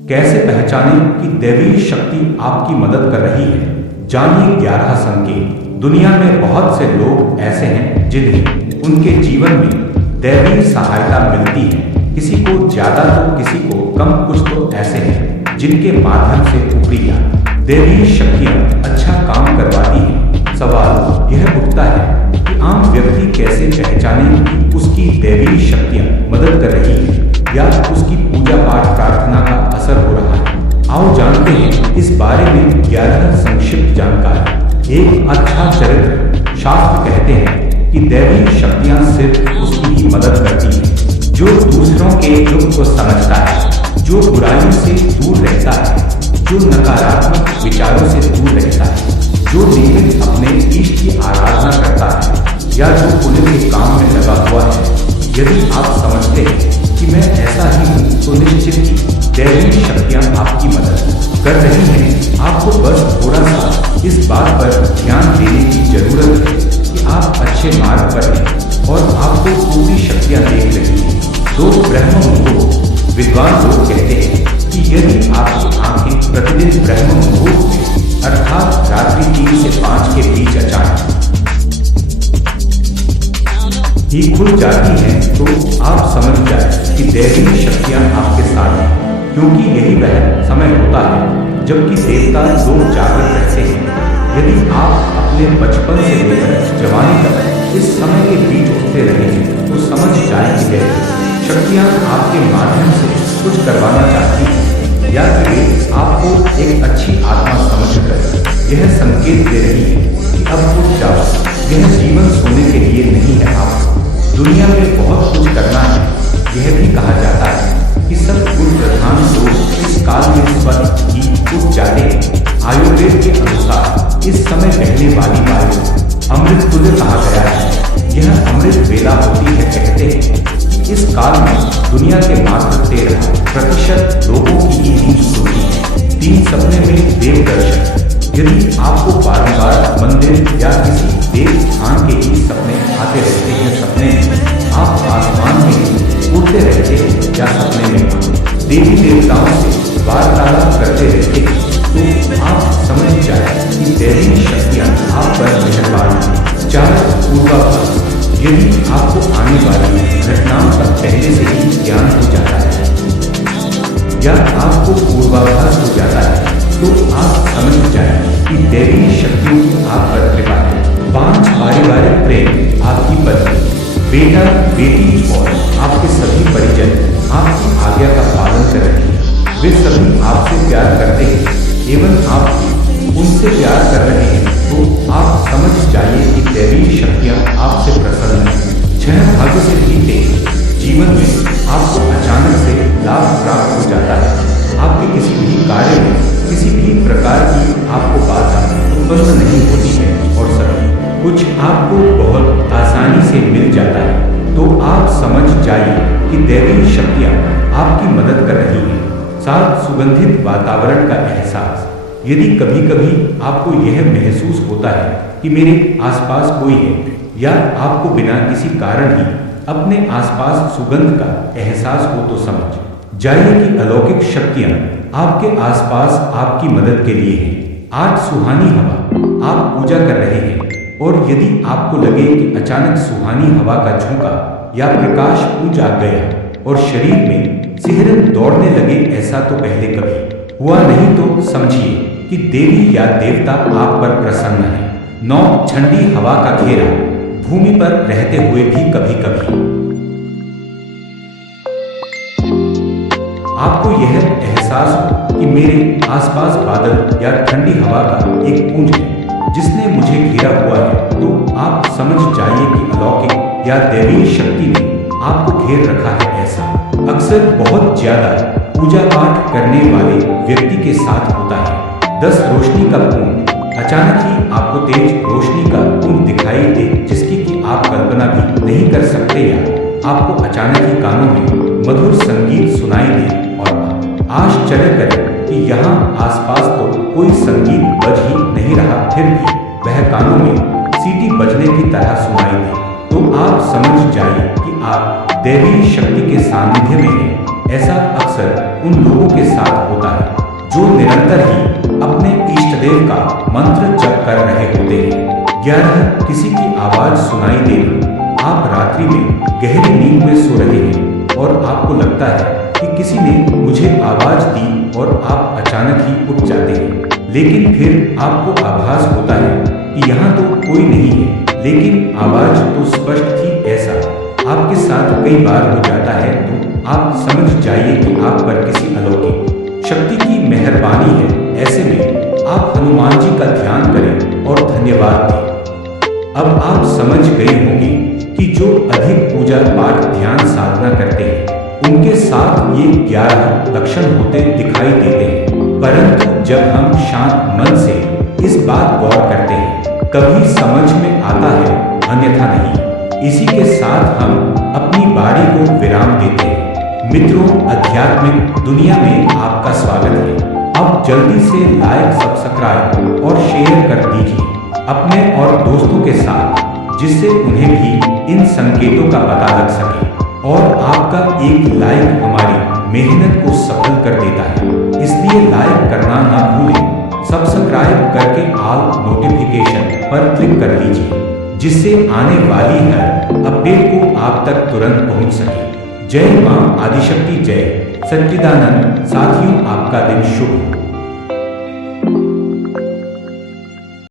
कैसे पहचानें कि दैवीय शक्ति आपकी मदद कर रही है? जानिए 11 संकेत। दुनिया में बहुत से लोग ऐसे हैं जिन्हें उनके जीवन में दैवीय सहायता मिलती है। किसी को ज्यादा तो किसी को कम। कुछ तो ऐसे हैं जिनके माध्यम से ऊपरी या दैवीय शक्तियां अच्छा काम करवाती हैं। सवाल यह उठता है कि आम व्यक्ति कैसे पहचाने कि उसकी दैवीय शक्तियां मदद कर रही हैं या उसकी पूजा पाठ प्रार्थना का असर हो रहा है। आओ जानते हैं इस बारे में 11 संक्षिप्त जानकारी। एक अच्छा चरित्र। शास्त्र कहते हैं कि दैवीय शक्तियां सिर्फ उसकी ही मदद करती हैं जो दूसरों के दुख को समझता है, जो बुराइयों से दूर रहता है, जो नकारात्मक विचारों से दूर रहता है, जो नियमित अपने ईष्ट की आराधना करता है या जो पुण्य के काम में लगा हुआ है। यदि आप समझते हैं कि मैं ऐसा ही हूँ तो निश्चित ही दैवीय शक्तियाँ आपकी मदद कर रही हैं। आपको बस थोड़ा सा इस बात पर ध्यान देने की जरूरत है कि आप अच्छे मार्ग पर हैं और आपको पूरी शक्तियाँ देख रही हैं। दो ब्रह्म मुहूर्त। विद्वान लोग कहते हैं कि यदि आपकी आंखें प्रतिदिन ब्रह्म मुहूर्त में अर्थात रात्रि 3 से 5 के बीच अचानक ही खुल जाती हैं तो आप समझ जाए कि दैवीय शक्तियां आपके साथ हैं, क्योंकि यही वह समय होता है जबकि देवता लोग जागृत रहते हैं। यदि आप अपने बचपन से लेकर जवानी तक इस समय के बीच उठते रहे हैं तो समझ जाए कि दैवीय शक्तियां आपके माध्यम से कुछ करवाना चाहती हैं या कि वे आपको एक अच्छी आत्मा समझकर यह संकेत दे रही है कि अब उठ जाओ। यह जीवन सोने के लिए नहीं है। आपको दुनिया में बहुत कुछ करना है। यह भी कहा जाता है कि सब गुण प्रधान लोग इस काल में स्वतः ही उठ जाते हैं। आयुर्वेद के अनुसार इस समय बहने वाली वायु अमृत तुल्य कहा गया है। यह अमृत वेला होती है। कहते हैं कि इस काल में दुनिया के मात्र 13% लोगों की ही नींद खुलती है। 3 सपने में देव दर्शन। यदि आपको बार-बार मंदिर या किसी देव स्थान के ही सपने आते रहते हैं, सपने में आप आसमान में उड़ते रहते हैं या सपने में देवी देवताओं से वार्तालाप करते रहते हैं, तो आप समझ जाए कि दैवीय शक्तियाँ आप पर मेहरबान हैं। 4 पूर्वाभास। यदि आपको आने वाली घटनाओं का पहले से ही ज्ञान हो जाता है या आपको पूर्वाभास हो जाता है तो आप समझ जाए कि दैवीय शक्तियों की आप पर कृपा है। 5 पारिवारिक प्रेम। आपकी पत्नी, बेटा, बेटी और आपके सभी परिजन आपकी आज्ञा का पालन कर रहे हैं। वे सभी आपसे प्यार करते हैं एवं आप उनसे प्यार कर रहे हैं तो आप समझ जाइए कि दैवीय शक्तियाँ आपसे प्रसन्न हैं। 6 भाग्य से जीते जीवन में आपको अचानक से लाभ प्राप्त हो जाता है। आपके किसी भी कार्य में किसी भी प्रकार की आपको बाधा उत्पन्न नहीं होती है और सभी कुछ आपको बहुत आसानी से मिल जाता है। तो आप समझ जाइए कि दैवीय शक्तियाँ आपकी मदद कर रही हैं। 7 सुगंधित वातावरण का एहसास। यदि कभी कभी आपको यह महसूस होता है कि मेरे आसपास कोई है या आपको बिना किसी कारण ही अपने आसपास सुगंध का एहसास हो तो समझ जाइए कि अलौकिक शक्तियाँ आपके आसपास आपकी मदद के लिए हैं। 8 सुहानी हवा। आप पूजा कर रहे हैं और यदि आपको लगे कि अचानक सुहानी हवा का झोंका या प्रकाश ऊंचा गया और शरीर में सिहरन दौड़ने लगे, ऐसा तो पहले कभी हुआ नहीं, तो समझिए कि देवी या देवता आप पर प्रसन्न है। 9 ठंडी हवा का घेरा। भूमि पर रहते हुए भी कभी कभी आपको यह एहसास हो कि मेरे आसपास बादल या ठंडी हवा का एक पूंज है जिसने मुझे घेरा हुआ है, तो आप समझ जाइए कि अलौकिक या दैवीय शक्ति ने आपको घेर रखा है। ऐसा अक्सर बहुत ज्यादा पूजा पाठ करने वाले व्यक्ति के साथ होता है। 10 रोशनी का पूंज। अचानक ही आपको तेज रोशनी का पूंज दिखाई दे जिसकी कि आप कल्पना भी नहीं कर सकते, या आपको अचानक ही कानों में मधुर संगीत सुनाई दे और आश्चर्य करें कि यहाँ आसपास तो कोई संगीत बज ही नहीं रहा, फिर भी वह कानों में सीटी बजने की तरह सुनाई दे, तो आप समझ जाइए कि आप दैवीय शक्ति के सानिध्य में हैं। ऐसा अक्सर उन लोगों के साथ होता है होते हैं। 11 किसी की आवाज सुनाई देना। आप रात्रि में गहरी नींद में सो रहे हैं और आपको लगता है कि किसी ने मुझे आवाज दी और आप अचानक ही उठ जाते हैं, लेकिन फिर आपको आभास होता है कि यहाँ तो कोई नहीं है, लेकिन आवाज तो स्पष्ट थी। ऐसा आपके साथ कई बार हो जाता है तो आप समझ जाइए कि आप पर किसी अलौकिक शक्ति की मेहरबानी है। ऐसे में आप हनुमान जी का ध्यान करें और धन्यवाद दें। अब आप समझ गए होंगे कि जो अधिक पूजा पाठ ध्यान साधना करते हैं उनके साथ ये 11 लक्षण होते दिखाई देते हैं, परंतु जब हम शांत मन से इस बात गौर करते हैं कभी समझ में आता है, अन्यथा नहीं। इसी के साथ हम अपनी बारी को विराम देते हैं। मित्रों, आध्यात्मिक दुनिया में आपका स्वागत है। अब जल्दी से लाइक, सब्सक्राइब और शेयर कर दीजिए अपने और दोस्तों के साथ, जिससे उन्हें भी इन संकेतों का पता लग सके। और आपका एक लाइक हमारी मेहनत को सफल कर देता है, इसलिए लाइक करना ना भूलें। सब्सक्राइब करके ऑल नोटिफिकेशन पर क्लिक कर लीजिए, जिससे आने वाली हर अपडेट को आप तक तुरंत पहुंच सके। जय मां आदिशक्ति, जय सच्चिदानंद। साथियों, आपका दिन शुभ हो।